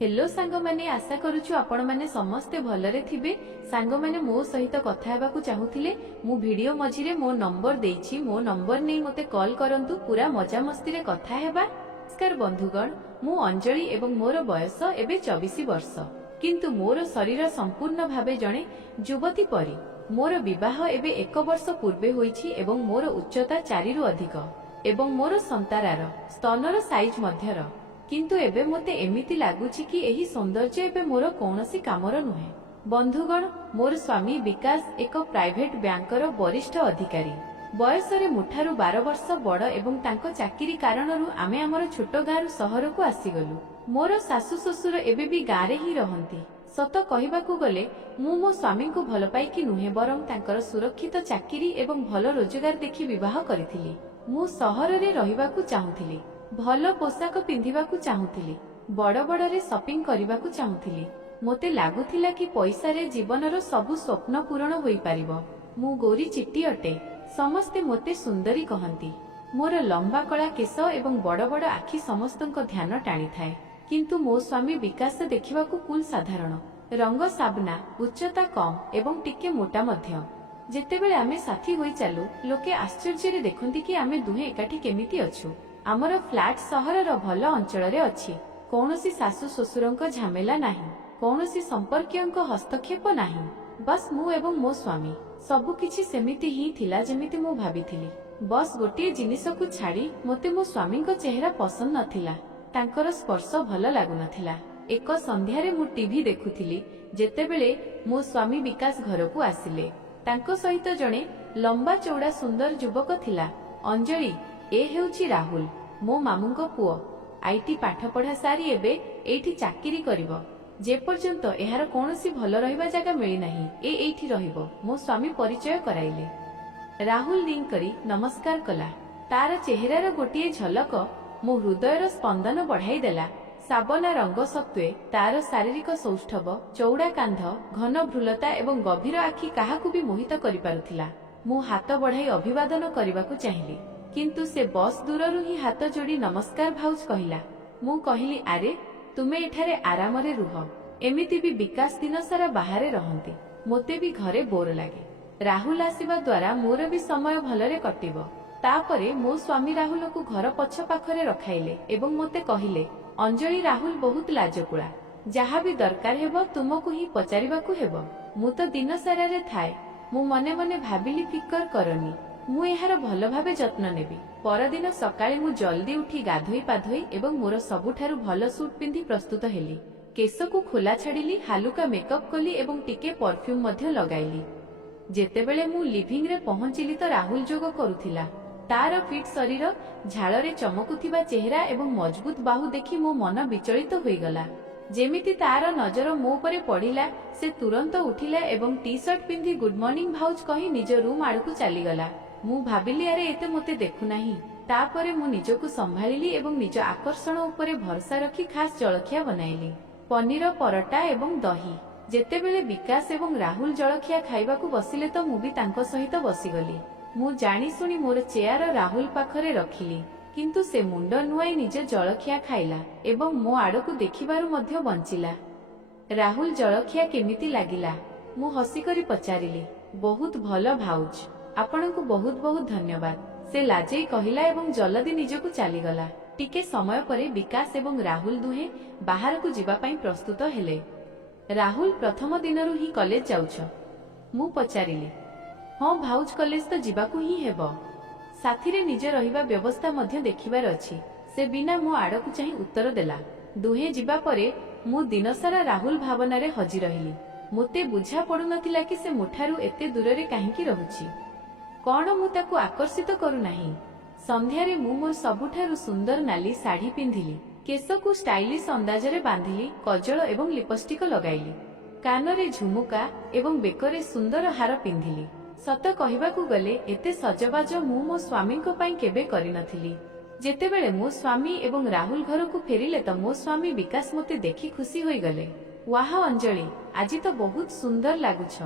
Hello सांग माने आशा करूछु आपण माने समस्ते भलरे थिबे। सांग माने मो सहित कथा हेबाकू चाहूथिले मु वीडियो मझिरे मो नंबर देइछि, मो नंबर नै मते कॉल करंतु, पूरा मजा मस्ती रे कथा हेबा। नमस्कार बंधुगण, मु अंजलि एवं मोर बयस एबे 24 वर्ष, किंतु मोर शरीर संपूर्ण भाबे जणे युवती परी। मोर विवाह एबे 1 वर्ष पूर्वे होईछि एवं मोर उच्चता 4 रु अधिक एवं मोर संतारार स्तनर साइज मध्यर। किंतु एबे मोते एमिति लागुछि कि एही सौंदर्य एबे मोर कौनसी कामर नुहे। बंधुगण, मोर स्वामी विकास एक प्राइवेट बैंकर वरिष्ठ अधिकारी। बयस रे मुठारु 12 वर्ष बड़ एवं तांको चाकिरी कारणरू आमे हमर छोट गाँरु सहर को आसीगलु। मोर सासु ससुर एबे भी गाँ रे ही रहंती। सत कहिबाकू गले मु मो स्वामी को भल पाई कि नुहे, बरं तांकर सुरक्षित चाकिरी एवं भल रोजगार देखि विवाह करिथिली। मु सहर रे रहिबाकू चाहुथिली, भल पोशाक पिंधिबाकू चाहुथिली, बड़ बड़रे शॉपिंग करिबाकू चाहुथिली। मोते लागुथिला कि पैसा रे जीवनर सबु स्वप्न पूरण होई पारिबो। मु गोरी चिट्टी अटे, समस्ते मोते सुंदरी कहंती। मोर लंबा कला केश एवं बड़ बड़ आखि समस्तंक ध्यान टाणी थाए। किंतु मो स्वामी विकास देखिबाकू कुल साधारण, रंग साबना, उच्चता कम एवं टिके मोटा मध्य। जेतेबेले आमे साथी होई चालू, लोके आश्चर्य रे देखंती कि आमे दुहे एकाठी केमिति अछु। आमर फ्लैट सहरर भल अंचल रे अछि, कौनसी सासु ससुरंक झमेला नाही, कौनसी संपर्कियंक हस्तक्षेप नाही। बस मु एवं मो स्वामी, सबु किछि सेमिति ही थिला जेमिति मु भाबिथिली। बस गोटिए जिनिस को छाड़ी मोते मो स्वामींक चेहरा पसंद नथिला, तांकर स्पर्श भल लागु नथिला। एक संध्यारे मु टीवी देखुथिली, जेतेबेले मो स्वामी विकास घर को आसिले। तांको सहित जणे लंबा चौड़ा सुंदर युवक थिला। अंजलि, ए हेउछि राहुल, मो मामुंको पुओ। आईटी पाठ पढ़ा सारी एबे एठी चाकिरी करिवो। जे पर्यंत एहार कोनोसी भल रहिबा जागा मिली नाही, एठी रहिबो, मो स्वामी परिचय कराइले। राहुल लिंक करी नमस्कार कला। तार चेहरार गोटिए झलक मो हृदयर स्पंदन बढ़ाई देला। साबना रंग सत्वे तार शारीरिक सौष्ठव, चौड़ा कांध, घन भ्रुलता एवं गभीर आखि काहाकू भी मोहित करि पारुथिला। मु हाथ बढ़ाई अभिवादन करबाकू चाहिली, किंतु से बस दूररू ही हाथ जोड़ी नमस्कार भाउज कहिला। मु कहिली, आरे तुमे एठारे आराम रे रुह। एमिति भी विकास दिन सारा बाहरे रहंती, मोते भी घरे बोर लागे। राहुल आसीबा द्वारा मोर भी समय भलरे कटिबो। तापरे मो स्वामी राहुल को घर पछ पाखरे रखाइले एवं मोते कहिले, अंजलि, राहुल बहुत लाजकुला, जहा भी दरकार हेबो तुमको ही पचारिबाकू हेबो। मु तो दिन सारा रे थाए। मु मने मने भाबिली, फिकर करनी, मु एहार भल भाबे जत्न नेबी। परदिन सकाळे मु जल्दी उठी गाधोई पाधोई एवं मोर सबुठारु भल सूट पिंधि प्रस्तुत हेली। केश को खोला छाड़िली, हालुका मेकअप कली एवं टिके परफ्यूम मध्य लगाइली। जेतेबेले मु लिविंग रे पहुंचिली तो राहुल जोग करुथिला। तार फिट शरीर, झाଳରେ चमकुथिबा चेहरा एवं मजबूत बाहु देखि मो मन विचलित होई गला। जेमिति तार नजर मो उपरे पड़िला, से तुरंत उठिला एवं टी शर्ट पिंधि गुड मॉर्निंग भाउज कहि निज रूम आड़कू चलीगला। मु भाबिली, अरे एते मोते देखु नाही। तापरे मु निजको संभालिली एवं निज आकर्षण उपरे भरसा रखी खास जलखिया बनाइली, पनीर परोटा एवं दही। जेतेबेले विकास एवं राहुल जलखिया खाइबाकू बसिले तो मु भी तांको सहित बसिगली। मु जानी सुनी मोर चेयर राहुल पाखरे रखिली, किंतु से मुंड नुआई निज जलखिया खाइला एवं मो आड़कू देखिबारु मध्य बंचिला। राहुल जलखिया केमिति लागिला? मु हसी करी पचारिली, बहुत भल भाउज, आपनकु बहुत बहुत धन्यवाद, से लाजेई कहिला एवं जल्दी निजकू चलीगला। टिके समय परे विकास एवं राहुल दुहे बाहर को जीवा पाई प्रस्तुत हेले। राहुल, प्रथम दिनरू ही कॉलेज जाउछ? मु पचारिली, हाँ भाउज, कॉलेज तो जीवाकू ही हेबो, साथी रे निजे रहिबा व्यवस्था मध्य देखिबार अछि, से बिना मो आड़कू चाहि उत्तर देला। दुहे जीवा परे मु दिन सारा राहुल भावना रे हजी रहिली। मोते बुझा पडु नथिला कि से मुठारु एते दूर रे काहेकि रहुछि, कौन मु ताकू आकर्षित करू नाही। संध्यारे मु मोर सबुठारु सुंदर नाली साड़ी पिंधिली, केश को स्टाइलिश अंदाज रे बांधिली, कजल एवं लिपस्टिक लगाइली, कान रे झुमुका एवं बेकरे सुंदर हार पिंधिली। सत कहिबाकू गले एते सजबाज मु मो स्वामी को पाई केबे करि नथिली। जेतेबेले मो स्वामी एवं राहुल घर को फेरिले तो मो स्वामी विकास मोते देखि खुशी होई गले। वाह अंजलि, आज तो बहुत सुंदर लागुछ,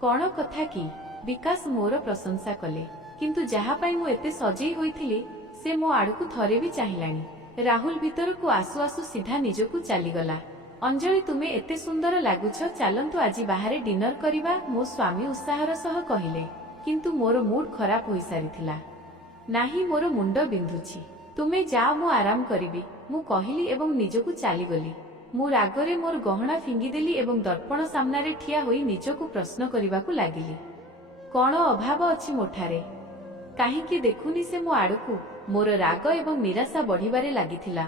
कौन कथा की? विकास मोर प्रशंसा कले, किंतु जहा पाई मु एते सजेई होइथिली से मो आड़कू थरे भी चाहिलानी। ରାହୁଲ ଭିତରକୁ ଆସୁ ଆସୁ ସିଧା ନିଜକୁ ଚାଲିଗଲା। ଅଞ୍ଜଳି, ତୁମେ ଏତେ ସୁନ୍ଦର ଲାଗୁଛ, ଚାଲନ୍ତୁ ଆଜି ବାହାରେ ଡିନର କରିବା, ମୋ ସ୍ୱାମୀ ଉତ୍ସାହର ସହ କହିଲେ। କିନ୍ତୁ ମୋର ମୁଡ୍ ଖରାପ ହୋଇସାରିଥିଲା। ନାହିଁ, ମୋର ମୁଣ୍ଡ ବିନ୍ଧୁଛି, ତୁମେ ଯାଅ, ମୁଁ ଆରାମ କରିବି, ମୁଁ କହିଲି ଏବଂ ନିଜକୁ ଚାଲିଗଲି। ମୁଁ ରାଗରେ ମୋର ଗହଣା ଫିଙ୍ଗିଦେଲି ଏବଂ ଦର୍ପଣ ସାମ୍ନାରେ ଠିଆ ହୋଇ ନିଜକୁ ପ୍ରଶ୍ନ କରିବାକୁ ଲାଗିଲି, କ'ଣ ଅଭାବ ଅଛି ମୋଠାରେ? କାହିଁକି ଦେଖୁନି ସେ ମୋ ଆଡ଼କୁ? ମୋର ରାଗ ଏବଂ ନିରାଶା ବଢ଼ିବାରେ ଲାଗିଥିଲା।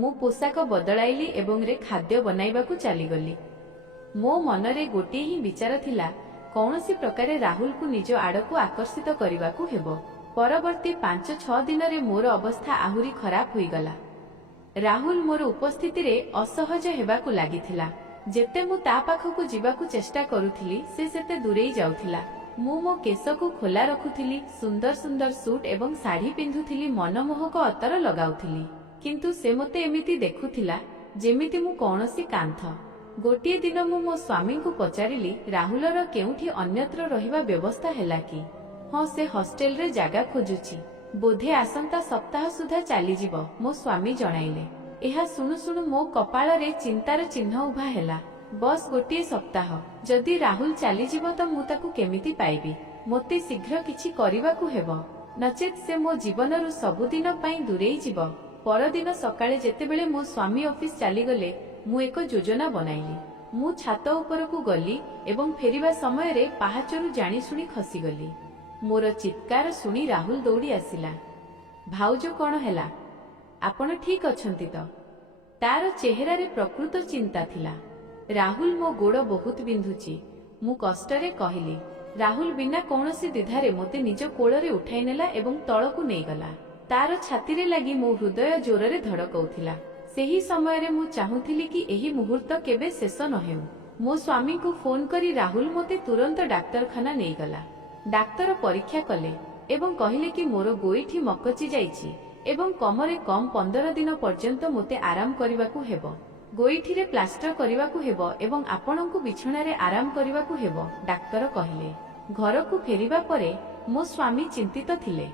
ମୁଁ ପୋଷାକ ବଦଳାଇଲି ଏବଂ ଖାଦ୍ୟ ବନାଇବାକୁ ଚାଲିଗଲି। ମୋ ମନରେ ଗୋଟିଏ ହିଁ ବିଚାର ଥିଲା, କୌଣସି ପ୍ରକାରେ ରାହୁଲକୁ ନିଜ ଆଡ଼କୁ ଆକର୍ଷିତ କରିବାକୁ ହେବ। ପରବର୍ତ୍ତୀ 5-6 ଦିନରେ ମୋର ଅବସ୍ଥା ଆହୁରି ଖରାପ ହୋଇଗଲା। ରାହୁଲ ମୋର ଉପସ୍ଥିତିରେ ଅସହଜ ହେବାକୁ ଲାଗିଥିଲା। ଯେତେ ମୁଁ ତା ପାଖକୁ ଯିବାକୁ ଚେଷ୍ଟା କରୁଥିଲି, ସେ ସେତେ ଦୂରେଇ ଯାଉଥିଲା। ମୁଁ ମୋ କେଶକୁ ଖୋଲା ରଖୁଥିଲି, ସୁନ୍ଦର ସୁନ୍ଦର ସୁଟ୍ ଏବଂ ଶାଢ଼ୀ ପିନ୍ଧୁଥିଲି, ମନମୋହକ ଅତର ଲଗାଉଥିଲି, କିନ୍ତୁ ସେ ମୋତେ ଏମିତି ଦେଖୁଥିଲା ଯେମିତି ମୁଁ କୌଣସି କାନ୍ଥ। ଗୋଟିଏ ଦିନ ମୁଁ ମୋ ସ୍ୱାମୀଙ୍କୁ ପଚାରିଲି, ରାହୁଲର କେଉଁଠି ଅନ୍ୟତ୍ର ରହିବା ବ୍ୟବସ୍ଥା ହେଲା କି? ହଁ, ସେ ହଷ୍ଟେଲରେ ଜାଗା ଖୋଜୁଛି, ବୋଧେ ଆସନ୍ତା ସପ୍ତାହ ସୁଦ୍ଧା ଚାଲିଯିବ, ମୋ ସ୍ୱାମୀ ଜଣାଇଲେ। ଏହା ଶୁଣୁ ଶୁଣୁ ମୋ କପାଳରେ ଚିନ୍ତାର ଚିହ୍ନ ଉଭା ହେଲା। ବସ୍ ଗୋଟିଏ ସପ୍ତାହ, ଯଦି ରାହୁଲ ଚାଲିଯିବ ତ ମୁଁ ତାକୁ କେମିତି ପାଇବି? ମୋତେ ଶୀଘ୍ର କିଛି କରିବାକୁ ହେବ, ନଚେତ୍ ସେ ମୋ ଜୀବନରୁ ସବୁଦିନ ପାଇଁ ଦୂରେଇ ଯିବ। ପରଦିନ ସକାଳେ ଯେତେବେଳେ ମୋ ସ୍ୱାମୀ ଅଫିସ ଚାଲିଗଲେ, ମୁଁ ଏକ ଯୋଜନା ବନାଇଲି। ମୁଁ ଛାତ ଉପରକୁ ଗଲି ଏବଂ ଫେରିବା ସମୟରେ ପାହାଚରୁ ଜାଣିଶୁଣି ଖସିଗଲି। ମୋର ଚିତ୍କାର ଶୁଣି ରାହୁଲ ଦୌଡ଼ି ଆସିଲା। ଭାଉଜ, କ'ଣ ହେଲା? ଆପଣ ଠିକ୍ ଅଛନ୍ତି ତ? ତାର ଚେହେରାରେ ପ୍ରକୃତ ଚିନ୍ତା ଥିଲା। ରାହୁଲ, ମୋ ଗୋଡ଼ ବହୁତ ବିନ୍ଧୁଛି, ମୁଁ କଷ୍ଟରେ କହିଲି। ରାହୁଲ ବିନା କୌଣସି ଦ୍ୱିଧାରେ ମୋତେ ନିଜ କୋଳରେ ଉଠାଇ ନେଲା ଏବଂ ତଳକୁ ନେଇଗଲା। ତାର ଛାତିରେ ଲାଗି ମୋ ହୃଦୟ ଜୋରରେ ଧଡ଼କଉଥିଲା। ସେହି ସମୟରେ ମୁଁ ଚାହୁଁଥିଲି କି ଏହି ମୁହୂର୍ତ୍ତ କେବେ ଶେଷ ନ ହେଉ। ମୋ ସ୍ୱାମୀଙ୍କୁ ଫୋନ୍ କରି ରାହୁଲ ମୋତେ ତୁରନ୍ତ ଡାକ୍ତରଖାନା ନେଇଗଲା। ଡାକ୍ତର ପରୀକ୍ଷା କଲେ ଏବଂ କହିଲେ କି ମୋର ଗୋଇଠି ମକଚି ଯାଇଛି ଏବଂ କମରେ କମ୍ 15 ଦିନ ପର୍ଯ୍ୟନ୍ତ ମୋତେ ଆରାମ କରିବାକୁ ହେବ। ଗୋଇଠିରେ ପ୍ଲାଷ୍ଟର କରିବାକୁ ହେବ ଏବଂ ଆପଣଙ୍କୁ ବିଛଣାରେ ଆରାମ କରିବାକୁ ହେବ, ଡାକ୍ତର କହିଲେ। ଘରକୁ ଫେରିବା ପରେ ମୋ ସ୍ୱାମୀ ଚିନ୍ତିତ ଥିଲେ।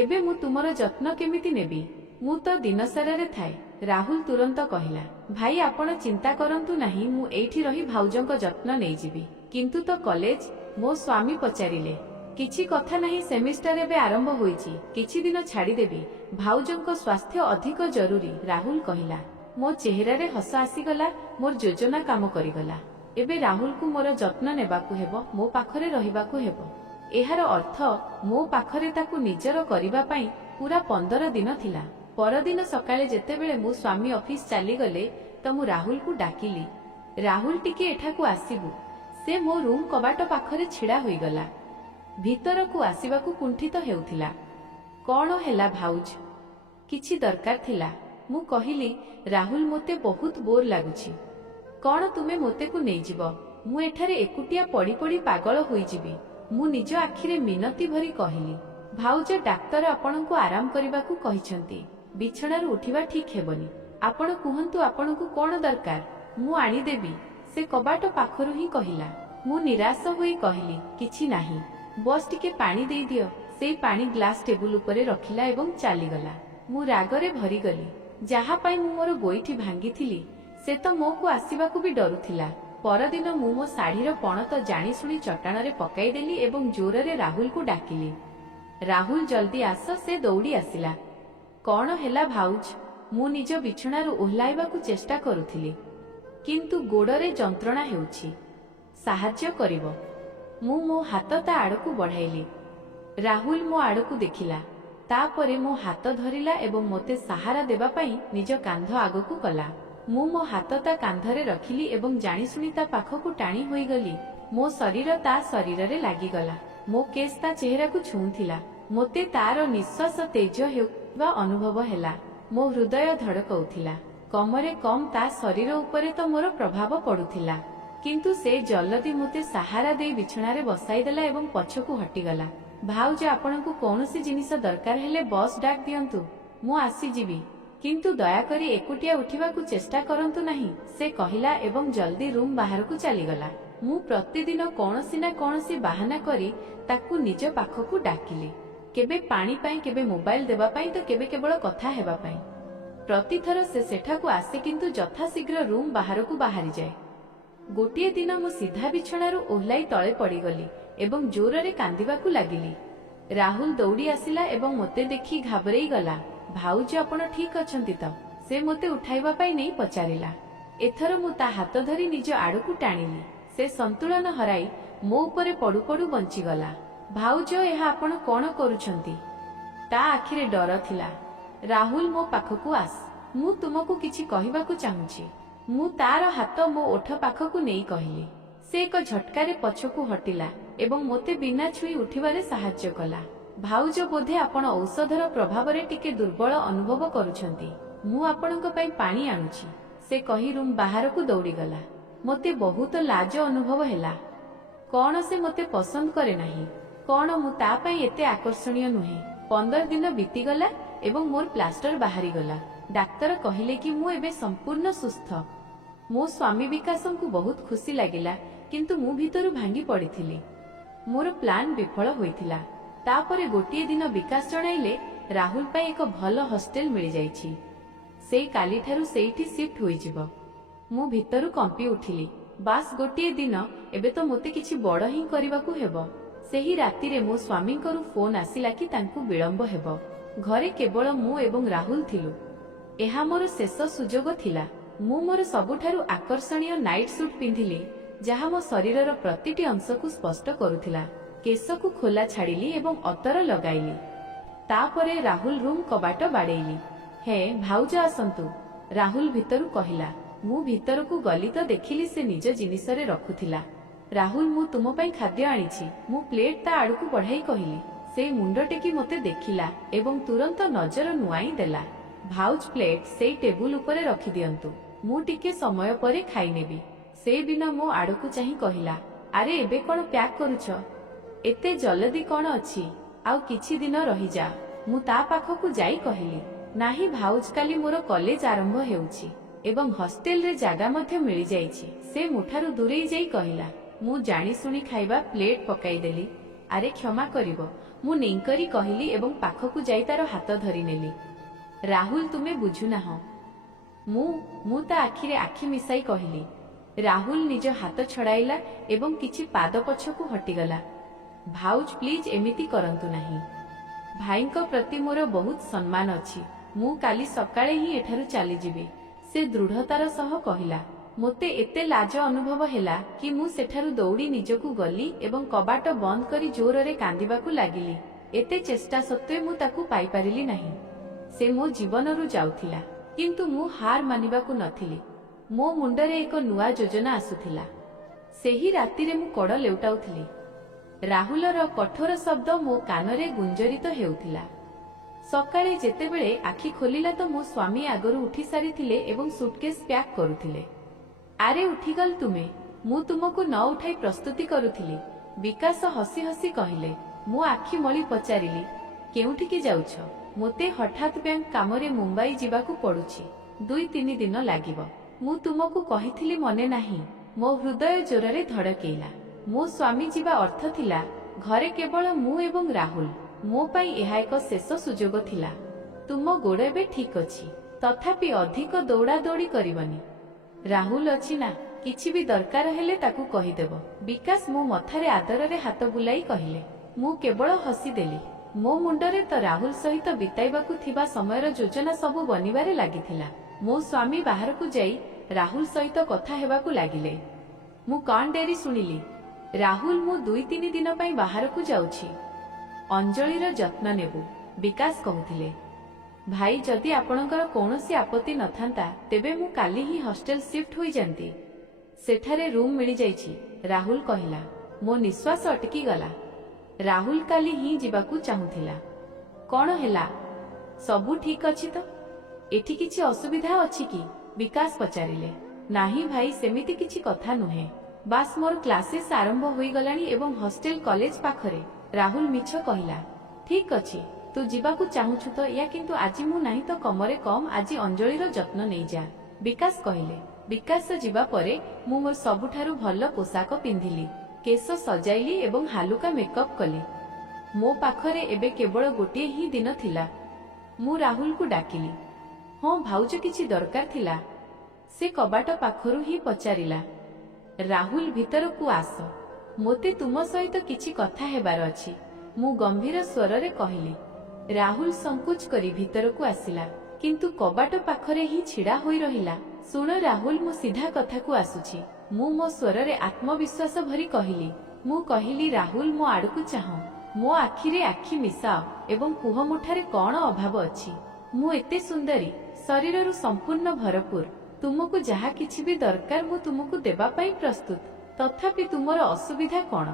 ଏବେ ମୁଁ ତୁମର ଯତ୍ନ କେମିତି ନେବି? ମୁଁ ତ ଦିନସାରାରେ ଥାଏ, ରାହୁଲ ତୁରନ୍ତ କହିଲା। ଭାଇ, ଆପଣ ଚିନ୍ତା କରନ୍ତୁ ନାହିଁ, ମୁଁ ଏଇଠି ରହି ଭାଉଜଙ୍କ ଯତ୍ନ ନେଇଯିବି। କିନ୍ତୁ ତ କଲେଜ? ମୋ ସ୍ୱାମୀ ପଚାରିଲେ। କିଛି କଥା ନାହିଁ, ସେମିଷ୍ଟର ଏବେ ଆରମ୍ଭ ହୋଇଛି, କିଛି ଦିନ ଛାଡ଼ିଦେବି, ଭାଉଜଙ୍କ ସ୍ୱାସ୍ଥ୍ୟ ଅଧିକ ଜରୁରୀ, ରାହୁଲ କହିଲା। ମୋ ଚେହେରାରେ ହସ ଆସିଗଲା। ମୋର ଯୋଜନା କାମ କରିଗଲା। ଏବେ ରାହୁଲକୁ ମୋର ଯତ୍ନ ନେବାକୁ ହେବ, ମୋ ପାଖରେ ରହିବାକୁ ହେବ। ଏହାର ଅର୍ଥ ମୋ ପାଖରେ ତାକୁ ନିଜର କରିବା ପାଇଁ ପୁରା 15 ଦିନ ଥିଲା। ପରଦିନ ସକାଳେ ଯେତେବେଳେ ମୋ ସ୍ୱାମୀ ଅଫିସ ଚାଲିଗଲେ ତ ମୁଁ ରାହୁଲକୁ ଡାକିଲି, ରାହୁଲ, ଟିକେ ଏଠାକୁ ଆସିବୁ। ସେ ମୋ ରୁମ୍ କବାଟ ପାଖରେ ଛିଡ଼ା ହୋଇଗଲା। ଭିତରକୁ ଆସିବାକୁ କୁଣ୍ଠିତ ହେଉଥିଲା। କ'ଣ ହେଲା ଭାଉଜ? କିଛି ଦରକାର ଥିଲା? ମୁଁ କହିଲି, ରାହୁଲ, ମୋତେ ବହୁତ ବୋର୍ ଲାଗୁଛି। କ'ଣ ତୁମେ ମୋତେକୁ ନେଇଯିବ? ମୁଁ ଏଠାରେ ଏକୁଟିଆ ପଡ଼ି ପଡ଼ି ପାଗଳ ହୋଇଯିବି, ମୁଁ ନିଜ ଆଖିରେ ମିନତି ଭରି କହିଲି। ଭାଉଜ, ଡାକ୍ତର ଆପଣଙ୍କୁ ଆରାମ କରିବାକୁ କହିଛନ୍ତି, ବିଛଣାରୁ ଉଠିବା ଠିକ୍ ହେବନି। ଆପଣ କୁହନ୍ତୁ ଆପଣଙ୍କୁ କ'ଣ ଦରକାର, ମୁଁ ଆଣିଦେବି, ସେ କବାଟ ପାଖରୁ ହିଁ କହିଲା। ମୁଁ ନିରାଶ ହୋଇ କହିଲି, କିଛି ନାହିଁ, ବସ୍ ଟିକେ ପାଣି ଦେଇଦିଅ। ସେଇ ପାଣି ଗ୍ଲାସ୍ ଟେବୁଲ ଉପରେ ରଖିଲା ଏବଂ ଚାଲିଗଲା। ମୁଁ ରାଗରେ ଭରିଗଲି। ଯାହା ପାଇଁ ମୁଁ ମୋର ଗୋଇଠି ଭାଙ୍ଗିଥିଲି, ସେ ତ ମୋକୁ ଆସିବାକୁ ବି ଡରୁଥିଲା। ପରଦିନ ମୁଁ ମୋ ଶାଢ଼ୀର ପଣତ ଜାଣିଶୁଣି ଚଟାଣରେ ପକାଇଦେଲି ଏବଂ ଜୋରରେ ରାହୁଲକୁ ଡାକିଲି। ରାହୁଲ, ଜଲ୍ଦି ଆସ। ସେ ଦୌଡ଼ି ଆସିଲା। କ'ଣ ହେଲା ଭାଉଜ? ମୁଁ ନିଜ ବିଛଣାରୁ ଓହ୍ଲାଇବାକୁ ଚେଷ୍ଟା କରୁଥିଲି, କିନ୍ତୁ ଗୋଡ଼ରେ ଯନ୍ତ୍ରଣା ହେଉଛି। ସାହାଯ୍ୟ କରିବ? ମୁଁ ମୋ ହାତ ତା ଆଡ଼କୁ ବଢ଼ାଇଲି। ରାହୁଲ ମୋ ଆଡ଼କୁ ଦେଖିଲା, ତାପରେ ମୋ ହାତ ଧରିଲା ଏବଂ ମୋତେ ସାହାରା ଦେବା ପାଇଁ ନିଜ କାନ୍ଧ ଆଗକୁ କଲା। ମୁଁ ମୋ ହାତ ତା କାନ୍ଧରେ ରଖିଲି ଏବଂ ଜାଣିଶୁଣି ତା ପାଖକୁ ଟାଣି ହୋଇଗଲି। ମୋ ଶରୀର ତା ଶରୀରରେ ଲାଗିଗଲା। ମୋ କେଶ ତା ଚେହେରାକୁ ଛୁଉଁଥିଲା। ମୋତେ ତାର ନିଶ୍ୱାସ ତେଜ ହେଉଥିବା ଅନୁଭବ ହେଲା। ମୋ ହୃଦୟ ଧଡ଼କଉଥିଲା। କମରେ କମ୍ ତା ଶରୀର ଉପରେ ତ ମୋର ପ୍ରଭାବ ପଡ଼ୁଥିଲା, କିନ୍ତୁ ସେ ଜଲଦି ମୋତେ ସାହାରା ଦେଇ ବିଛଣାରେ ବସାଇଦେଲା ଏବଂ ପଛକୁ ହଟିଗଲା। ଭାଉଜ, ଆପଣଙ୍କୁ କୌଣସି ଜିନିଷ ଦରକାର ହେଲେ ବସ୍ ଡାକ ଦିଅନ୍ତୁ, ମୁଁ ଆସିଯିବି, କିନ୍ତୁ ଦୟାକରି ଏକୁଟିଆ ଉଠିବାକୁ ଚେଷ୍ଟା କରନ୍ତୁ ନାହିଁ, ସେ କହିଲା ଏବଂ ଜଲ୍ଦି ରୁମ୍ ବାହାରକୁ ଚାଲିଗଲା। ମୁଁ ପ୍ରତିଦିନ କୌଣସି ନା କୌଣସି ବାହାନା କରି ତାକୁ ନିଜ ପାଖକୁ ଡାକିଲି, କେବେ ପାଣି ପାଇଁ, କେବେ ମୋବାଇଲ ଦେବା ପାଇଁ, ତ କେବେ କେବଳ କଥା ହେବା ପାଇଁ। प्रतिथर से सेठाकू आसे किंतु यथाशीघ्र रूम बाहरकू बाहरी जाए। गोटिए दिन मु सीधा बिछणारू ओह्लाई तळे पड़गली एवं जोर कांदिबाकू लागिली। राहुल दौड़ी आसिला एवं मते देखि घाबरेई गला। भाउज आपण ठीक अछंती तो? से मते उठाइबा पाई नहीं पचारिला। एथर मु ता हाथ धरी निज आड़कू टाणिली। से संतुलन हराई मो उपरे पड़ू पड़ू बंचीगला। भाउज एहा आपण कोन करूछंती? ता आखिरे डर थिला। राहुल मो पाखकू आस, मु तुमको किछि कहिबाकू चाहुछि। मु तार हाथ मो ओठ पाखकू नेई कहिली। से एक झटकारे पछकू हटिला एवं मोते बिना छुई उठिबारे साहाय्य कला। भाउज बोधे आपण औषधर प्रभावरे टिके दुर्बल अनुभव करूछंती। मु आपणक पई पानी आनुछि, से कही रूम बाहरकू दौड़ी गला। मोते बहुत लाज अनुभव हैला। कौन से मोते पसंद करे नाही, कौन मु ता पई एते आकर्षणीय नुहे। 15 दिन बीतीगला एवं मोर प्लास्टर बाहरी गला। डाक्तर कहिले कि मु एबे संपूर्ण सुस्थ। मो स्वामी विकासंकु बहुत खुशी लागिला, किंतु मु भीतरु भांगी पड़िथिली। मोर प्लान विफल होइथिला। तापरे गोटिए दिन विकास जणाइले राहुल पई एक भल हॉस्टेल मिल जाइछि। से काली ठारु सेइठी शिफ्ट होई जिवो। मु भीतरु कंपी उठिली। बास गोटिए दिन एबे तो मोते किछि बड़ ही करिबाकू हेबो। सेही रातिरे मो स्वामींकरु फोन आसिला कि तांकु विलंब हेबो। घरे केवल मु एवं राहुल थिलु। एहा मोर शेष सुजोग थिला। मु मोर सबुठारु आकर्षणीय नाइट सूट पिंधिली, जहा मो शरीरर प्रतिटी अंशकू स्पष्ट करुथिला। केशकू खोला छाड़िली एवं अतर लगाइली। तापरे राहुल रूम कबाट बाड़ेइली। हे भाउज आसंतु, राहुल भीतरु कहिला। मु भीतरकू गली तो देखिली से निज जिनिसरे रखुथिला। राहुल, मु तुम पई खाद्य आनिछि। मु प्लेट ता आड़कू बढ़ाई कहिली। से मुंड टेकी मते देखिला एवं तुरंत नजर नुआई देला। भाउज, प्लेट से टेबुल उपरे रखि दियंतु, मु टिके समय परे खाई नेबी। से बिना मो आड़कू चाहि कहिला, अरे एबे कोन प्याक करूछ? एते जल्दी कोन अछि? आउ किछि दिन रहि जा। मु ता पाखकू जाई कहिली, नाही भाउज, काली मोर कॉलेज आरंभ हेउछि एवं हॉस्टेल रे जागा मध्ये मिली जाइछि। से मुठारु दूरेई जाई कहिला। मु जानी सुनी खाइबा प्लेट पकाई देली। अरे क्षमा करिवो, मु नेंकरी कहिली एवं पाखकू जाई तार हाथ धरि नेली। राहुल, तुमे बुझु नाह। मु ता आखिरे आखि मिसाई कहिली। राहुल निज हाथ छड़ाइला एवं किछि पाद पछकू हटिगला। भाउज, प्लीज एमिति करंतु नाही। भाईंको प्रति मोर बहुत सम्मान अछि। मु काली सकाळे ही एठारु चली जिबी। से दृढ़तार सह कहिला। मोते एते लाज अनुभव हेला कि मु सेठारु दौड़ी निजकू गली एवं कबाट बंद करी जोररे कांदिबाकू लागिली। एते चेष्टा सत्वे मु ताकू पाई पारिली नाही। से मो जीवनरु जाउथिला, किंतु मु हार मानिबाकू नथिली। मो मुंडरे एक नुआ योजना आसुथिला। सेही रातिरे मु कड़ लेउटाउथिली। राहुलर कठोर शब्द मो कानरे गुंजरित हेउथिला। सकाळे जेतेबेळे आखि खोलिला तो मो स्वामी आगरु उठी सारिथिले एवं सुटकेस पैक करुथिले। आरे उठीगल तुमे, मु तुमको न उठाई प्रस्तुति करुथिली। विकास हसी हसी कहिले। मु आखि मळी पचारिली, केउठिकी जाउछ? मोते हठात बैंक कामरे मुंबई जिबाकू पड़ुछि। 2-3 दिन लागिबो। मु तुमको कहिथिली मने नाही। मो हृदय जोररे धड़केइला। मो स्वामी जीवा अर्थ थिला घरे केवल मु एवं राहुल। मो पाई एहा एक शेष सुजोग थिला। तुम गोड़ एबे ठीक अछि, तथापि अधिक दौड़ा दौड़ी करिवनी। राहुल अछि ना, किछि भी दरकार हेले ताकू कहिदेबो। विकास मो मथारे आदररे हाथ बुलाई कहिले। मु केवल हसी देली। मो मुंडरे तो राहुल सहित बिताइबाकू थिबा समयर योजना सबु बनिबारे लागिथिला। मो स्वामी बाहरकू जाई राहुल सहित कथा हेबाकू लागिले। मु कौन डेरी सुनिली। राहुल, मु 2-3 दिन पई बाहरकू जाउछि। अंजलिर जत्न नेबु, विकास कहूथिले। भाई, जदि आपणकर कौनसी आपत्ति नथांता तेबे मु काली ही हॉस्टेल शिफ्ट होई जानती। सेठारे रूम मिली जाइछि, राहुल कहिला। मो निश्वास अटकी गला। राहुल काली ही जिबाकू चाहुथिला। कौन हेला? सबु ठीक अछि तो? एठी किछि असुविधा अछि कि? विकास पचारिले। नाही भाई, सेमिति किछि कथा नुहे। बास मोर क्लासेस आरंभ होई गलानी एवं हॉस्टेल कॉलेज पाखरे। राहुल मिछ कहिला। ठीक अछि, तू जिबाकू चाहुछु तो या, किंतु आजि मु नाही तो कमरे कम आजि अंजलिर जत्न नै जा, विकास कहिले। विकास जिबा परे मु मोर सबुठारु भल पोशाक पिंधिली, केश सजाइली एवं हालुका मेकअप कली। मो पाखरे एबे केवल गोटिए ही दिन थिला। मु राहुल को डाकिली। ହଁ ଭାଉଜ କିଛି ଦରକାର ଥିଲା। ସେ କବାଟ ପାଖରୁ ହିଁ ପଚାରିଲା, ରାହୁଲ ଭିତରକୁ ଆସ, ମୋତେ ତୁମ ସହିତ କିଛି କଥା ହେବାର ଅଛି। ମୁଁ ଗମ୍ଭୀର ସ୍ୱରରେ କହିଲି। ରାହୁଲ ସଂକୋଚ କରି ଭିତରକୁ ଆସିଲା, କିନ୍ତୁ କବାଟ ପାଖରେ ହିଁ ଛିଡ଼ା ହୋଇ ରହିଲା। ଶୁଣ ରାହୁଲ, ମୁଁ ସିଧା କଥାକୁ ଆସୁଛି। ମୁଁ ମୋ ସ୍ୱରରେ ଆତ୍ମବିଶ୍ୱାସ ଭରି କହିଲି। ମୁଁ କହିଲି, ରାହୁଲ ମୋ ଆଡ଼କୁ ଚାହଁ, ମୋ ଆଖିରେ ଆଖି ମିଶାଅ ଏବଂ କୁହ ମୁଠାରେ କ'ଣ ଅଭାବ ଅଛି। ମୁଁ ଏତେ ସୁନ୍ଦରୀ, ଶରୀରରୁ ସମ୍ପୂର୍ଣ୍ଣ ଭରପୁର। ତୁମକୁ ଯାହା କିଛି ବି ଦରକାର ମୁଁ ତୁମକୁ ଦେବା ପାଇଁ ପ୍ରସ୍ତୁତ। ତଥାପି ତୁମର ଅସୁବିଧା କ'ଣ?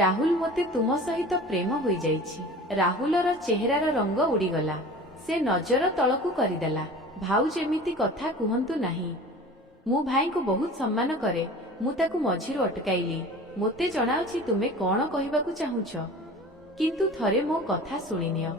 ରାହୁଲ, ମୋତେ ତୁମ ସହିତ ପ୍ରେମ ହୋଇଯାଇଛି। ରାହୁଲର ଚେହେରାର ରଙ୍ଗ ଉଡ଼ିଗଲା। ସେ ନଜର ତଳକୁ କରିଦେଲା। ଭାଉଜ ଏମିତି କଥା କୁହନ୍ତୁ ନାହିଁ। ମୁଁ ଭାଇଙ୍କୁ ବହୁତ ସମ୍ମାନ କରେ। ମୁଁ ତାକୁ ମଝିରୁ ଅଟକାଇଲି। ମୋତେ ଜଣାଅଛି ତୁମେ କ'ଣ କହିବାକୁ ଚାହୁଁଛ, କିନ୍ତୁ ଥରେ ମୋ କଥା ଶୁଣିନିଅ।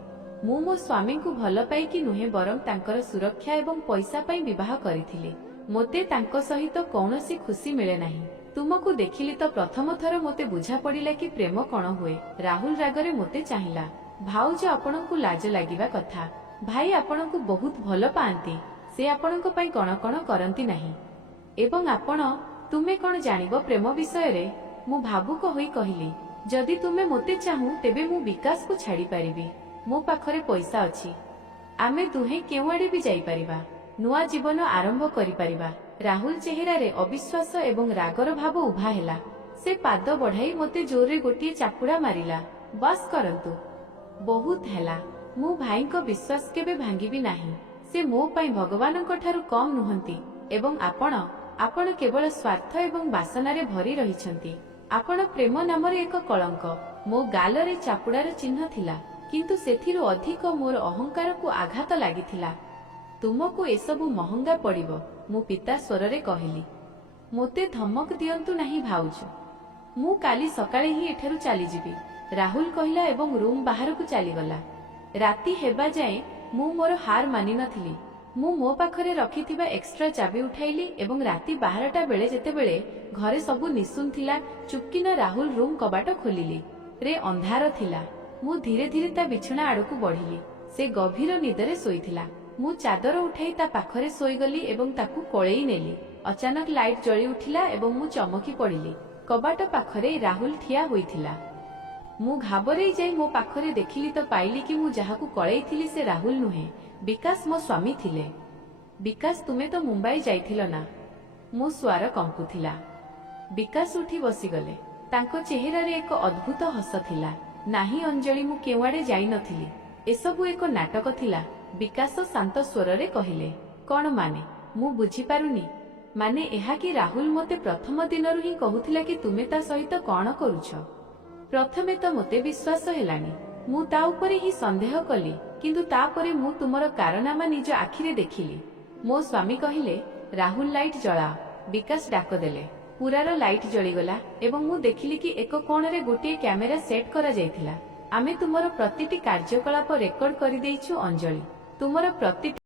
ମୁଁ ମୋ ସ୍ୱାମୀଙ୍କୁ ଭଲ ପାଇକି ନୁହେଁ, ବରଂ ତାଙ୍କର ସୁରକ୍ଷା ଏବଂ ପଇସା ପାଇଁ ବିବାହ କରିଥିଲି। ମୋତେ ତାଙ୍କ ସହିତ କୌଣସି ଖୁସି ମିଳେ ନାହିଁ। ତୁମକୁ ଦେଖିଲି ତ ପ୍ରଥମ ଥର ମୋତେ ବୁଝା ପଡ଼ିଲା କି ପ୍ରେମ କ'ଣ ହୁଏ। ରାହୁଲ ରାଗରେ ମୋତେ ଚାହିଁଲା। ଭାଉଜ, ଆପଣଙ୍କୁ ଲାଜ ଲାଗିବା କଥା। ଭାଇ ଆପଣଙ୍କୁ ବହୁତ ଭଲ ପାଆନ୍ତି। ସେ ଆପଣଙ୍କ ପାଇଁ କ'ଣ କ'ଣ କରନ୍ତି ନାହିଁ। ଏବଂ ତୁମେ କ'ଣ ଜାଣିବ ପ୍ରେମ ବିଷୟରେ? ମୁଁ ଭାବୁକ ହୋଇ କହିଲି, ଯଦି ତୁମେ ମୋତେ ଚାହୁଁ ତେବେ ମୁଁ ବିକାଶକୁ ଛାଡ଼ିପାରିବି। ମୋ ପାଖରେ ପଇସା ଅଛି। ଆମେ ଦୁହେଁ କେଉଁଆଡ଼େ ବି ଯାଇପାରିବା। ନୂଆ ଜୀବନ ଆରମ୍ଭ କରିପାରିବା। ରାହୁଲ ଚେହେରାରେ ଅବିଶ୍ୱାସ ଏବଂ ରାଗର ଭାବ ଉଭା ହେଲା। ସେ ପାଦ ବଢ଼ାଇ ମୋତେ ଜୋରରେ ଗୋଟିଏ ଚାପୁଡ଼ା ମାରିଲା। ବସ୍ କରନ୍ତୁ, ବହୁତ ହେଲା। ମୁଁ ଭାଇଙ୍କ ବିଶ୍ୱାସ କେବେ ଭାଙ୍ଗିବି ନାହିଁ। ସେ ମୋ ପାଇଁ ଭଗବାନଙ୍କ ଠାରୁ କମ୍ ନୁହନ୍ତି। ଏବଂ ଆପଣ କେବଳ ସ୍ୱାର୍ଥ ଏବଂ ବାସନାରେ ଭରି ରହିଛନ୍ତି। ଆପଣ ପ୍ରେମ ନାମରେ ଏକ କଳଙ୍କ। ମୋ ଗାଲରେ ଚାପୁଡ଼ାର ଚିହ୍ନ ଥିଲା, କିନ୍ତୁ ସେଥିରୁ ଅଧିକ ମୋର ଅହଙ୍କାରକୁ ଆଘାତ ଲାଗିଥିଲା। ତୁମକୁ ଏସବୁ ମହଙ୍ଗା ପଡ଼ିବ, ମୁଁ ପିତା ସ୍ୱରରେ କହିଲି। ମୋତେ ଧମକ ଦିଅନ୍ତୁ ନାହିଁ ଭାଉଜ। ମୁଁ କାଲି ସକାଳେ ହିଁ ଏଠାରୁ ଚାଲିଯିବି, ରାହୁଲ କହିଲା ଏବଂ ରୁମ୍ ବାହାରକୁ ଚାଲିଗଲା। ରାତି ହେବା ଯାଏଁ ମୁଁ ମୋର ହାର ମାନିନଥିଲି। ମୁଁ ମୋ ପାଖରେ ରଖିଥିବା ଏକ୍ସଟ୍ରା ଚାବି ଉଠାଇଲି ଏବଂ ରାତି 12ଟା ବେଳେ ଯେତେବେଳେ ଘରେ ସବୁ ନିଶୁନ ଥିଲା, ଚୁପକିନା ରାହୁଲ ରୁମ୍ କବାଟ ଖୋଲିଲି। ରେ ଅନ୍ଧାର ଥିଲା। ମୁଁ ଧୀରେ ଧୀରେ ତା ବିଛଣା ଆଡ଼କୁ ବଢ଼ିଲି। ସେ ଗଭୀର ନିଦରେ ଶୋଇଥିଲା। ମୁଁ ଚାଦର ଉଠାଇ ତା ପାଖରେ ଶୋଇଗଲି ଏବଂ ତାକୁ କୋଳେଇ ନେଲି। ଅଚାନକ ଲାଇଟ୍ ଜଳି ଉଠିଲା ଏବଂ ମୁଁ ଚମକି ପଡ଼ିଲି। କବାଟ ପାଖରେ ରାହୁଲ ଠିଆ ହୋଇଥିଲା। ମୁଁ ଘାବରେଇ ଯାଇ ମୋ ପାଖରେ ଦେଖିଲି ତ ପାଇଲି କି ମୁଁ ଯାହାକୁ କଳେଇଥିଲି ସେ ରାହୁଲ ନୁହେଁ, ବିକାଶ ମୋ ସ୍ୱାମୀ ଥିଲେ। ବିକାଶ, ତୁମେ ତ ମୁମ୍ବାଇ ଯାଇଥିଲ ନା? ମୋ ସ୍ୱର କମ୍ପୁଥିଲା। ବିକାଶ ଉଠି ବସିଗଲେ। ତାଙ୍କ ଚେହେରାରେ ଏକ ଅଦ୍ଭୁତ ହସ ଥିଲା। ନାହିଁ ଅଞ୍ଜଳି, ମୁଁ କେଉଁଆଡ଼େ ଯାଇନଥିଲି। ଏସବୁ ଏକ ନାଟକ ଥିଲା, ବିକାଶ ଶାନ୍ତ ସ୍ୱରରେ କହିଲେ। କ'ଣ ମାନେ? ମୁଁ ବୁଝିପାରୁନି। ମାନେ ଏହା କି ରାହୁଲ ମୋତେ ପ୍ରଥମ ଦିନରୁ ହିଁ କହୁଥିଲା କି ତୁମେ ତା ସହିତ କ'ଣ କରୁଛ? ପ୍ରଥମେ ତ ମୋତେ ବିଶ୍ୱାସ ହେଲାନି। ମୁଁ ତା ଉପରେ ହିଁ ସନ୍ଦେହ କଲି, କିନ୍ତୁ ତାପରେ ମୁଁ ତୁମର କାରନାମା ନିଜ ଆଖିରେ ଦେଖିଲି। ମୋ ସ୍ୱାମୀ କହିଲେ, ରାହୁଲ ଲାଇଟ୍ ଜଳାଅ। ବିକାଶ ଡାକ ଦେଲେ। ପୁରାର ଲାଇଟ୍ ଜଳିଗଲା ଏବଂ ମୁଁ ଦେଖିଲି କି ଏକ କୋଣରେ ଗୋଟିଏ କ୍ୟାମେରା ସେଟ୍ କରାଯାଇଥିଲା। ଆମେ ତୁମର ପ୍ରତିଟି କାର୍ଯ୍ୟକଳାପ ରେକର୍ଡ କରିଦେଇଛୁ ଅଞ୍ଜଳି। ତୁମର ପ୍ରତିଟି